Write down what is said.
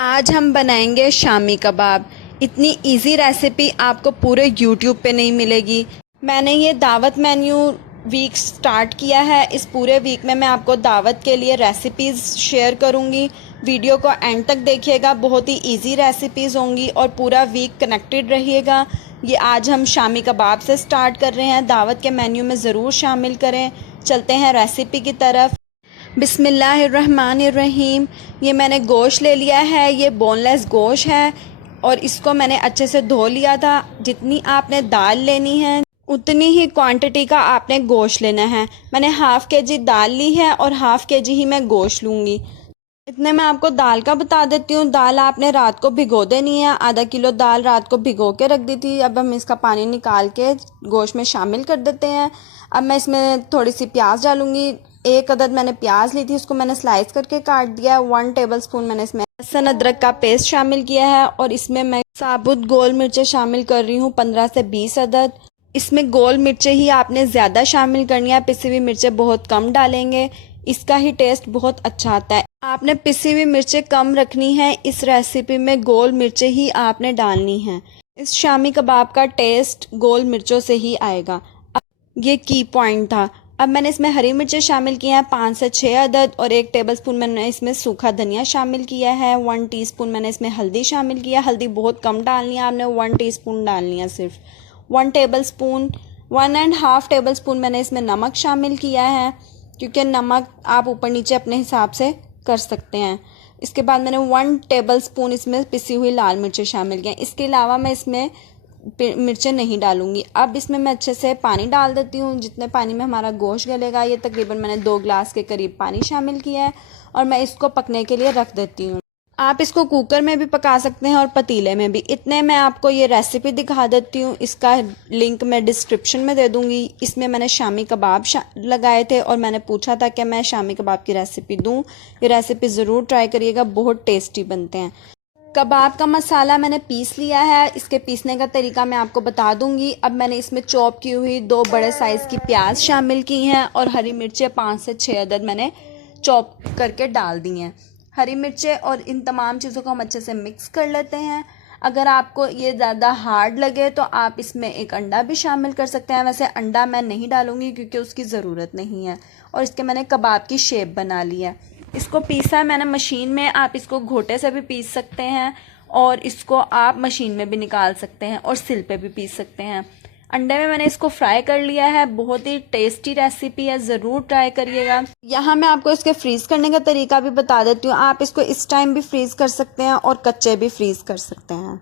आज हम बनाएंगे शामी कबाब। इतनी इजी रेसिपी आपको पूरे यूट्यूब पे नहीं मिलेगी। मैंने ये दावत मेन्यू वीक स्टार्ट किया है। इस पूरे वीक में मैं आपको दावत के लिए रेसिपीज़ शेयर करूँगी। वीडियो को एंड तक देखिएगा, बहुत ही इजी रेसिपीज़ होंगी और पूरा वीक कनेक्टेड रहिएगा। ये आज हम शामी कबाब से स्टार्ट कर रहे हैं, दावत के मेन्यू में ज़रूर शामिल करें। चलते हैं रेसिपी की तरफ। बिस्मिल्लाहिर्रहमानिर्रहीम। ये मैंने गोश्त ले लिया है, ये बोनलेस गोश्त है और इसको मैंने अच्छे से धो लिया था। जितनी आपने दाल लेनी है उतनी ही क्वांटिटी का आपने गोश्त लेना है। मैंने हाफ़ केजी दाल ली है और हाफ़ केजी ही मैं गोश्त लूँगी। इतने मैं आपको दाल का बता देती हूँ। दाल आपने रात को भिगो देनी है। आधा किलो दाल रात को भिगो के रख दी थी। अब हम इसका पानी निकाल के गोश्त में शामिल कर देते हैं। अब मैं इसमें थोड़ी सी प्याज डालूँगी। एक अदद मैंने प्याज ली थी, उसको मैंने स्लाइस करके काट दिया है। 1 टेबलस्पून मैंने इसमें लहसुन अदरक का पेस्ट शामिल किया है और इसमें मैं साबुत गोल मिर्चें शामिल कर रही हूँ 15 से 20 अदद। इसमें गोल मिर्चें ही आपने ज़्यादा शामिल करनी है, पिसी हुई मिर्चें बहुत कम डालेंगे, इसका ही टेस्ट बहुत अच्छा आता है। आपने पिसी हुई मिर्चें कम रखनी है। इस रेसिपी में गोल मिर्चें ही आपने डालनी हैं। इस शामी कबाब का टेस्ट गोल मिर्चों से ही आएगा। ये की पॉइंट था। अब मैंने इसमें हरी मिर्चें शामिल की हैं 5 से 6 अदद और 1 टेबलस्पून मैंने इसमें सूखा धनिया शामिल किया है। 1 टीस्पून मैंने इसमें हल्दी शामिल किया। हल्दी बहुत कम डालनी है, आपने 1 टीस्पून डालनी है सिर्फ। 1 टेबलस्पून 1.5 टेबलस्पून मैंने इसमें नमक शामिल किया है, क्योंकि नमक आप ऊपर नीचे अपने हिसाब से कर सकते हैं। इसके बाद मैंने 1 टेबलस्पून इसमें पिसी हुई लाल मिर्चें शामिल किया। इसके अलावा मैं इसमें मिर्चें नहीं डालूंगी। अब इसमें मैं अच्छे से पानी डाल देती हूँ। जितने पानी में हमारा गोश्त गलेगा, ये तकरीबन मैंने 2 गिलास के करीब पानी शामिल किया है और मैं इसको पकने के लिए रख देती हूँ। आप इसको कुकर में भी पका सकते हैं और पतीले में भी। इतने मैं आपको ये रेसिपी दिखा देती हूँ। इसका लिंक मैं डिस्क्रिप्शन में दे दूँगी। इसमें मैंने शामी कबाब लगाए थे और मैंने पूछा था कि मैं शामी कबाब की रेसिपी दूँ। ये रेसिपी ज़रूर ट्राई करिएगा, बहुत टेस्टी बनते हैं। कबाब का मसाला मैंने पीस लिया है। इसके पीसने का तरीका मैं आपको बता दूंगी। अब मैंने इसमें चॉप की हुई 2 बड़े साइज़ की प्याज शामिल की हैं और हरी मिर्चें 5 से 6 अदद मैंने चॉप करके डाल दी हैं। हरी मिर्चें और इन तमाम चीज़ों को हम अच्छे से मिक्स कर लेते हैं। अगर आपको ये ज़्यादा हार्ड लगे तो आप इसमें एक अंडा भी शामिल कर सकते हैं। वैसे अंडा मैं नहीं डालूँगी क्योंकि उसकी ज़रूरत नहीं है। और इसके मैंने कबाब की शेप बना ली है। इसको पीसा है मैंने मशीन में। आप इसको घोटे से भी पीस सकते हैं और इसको आप मशीन में भी निकाल सकते हैं और सिल पे भी पीस सकते हैं। अंडे में मैंने इसको फ्राई कर लिया है। बहुत ही टेस्टी रेसिपी है, ज़रूर ट्राई करिएगा। यहाँ मैं आपको इसके फ्रीज़ करने का तरीका भी बता देती हूँ। आप इसको इस टाइम भी फ्रीज़ कर सकते हैं और कच्चे भी फ्रीज़ कर सकते हैं।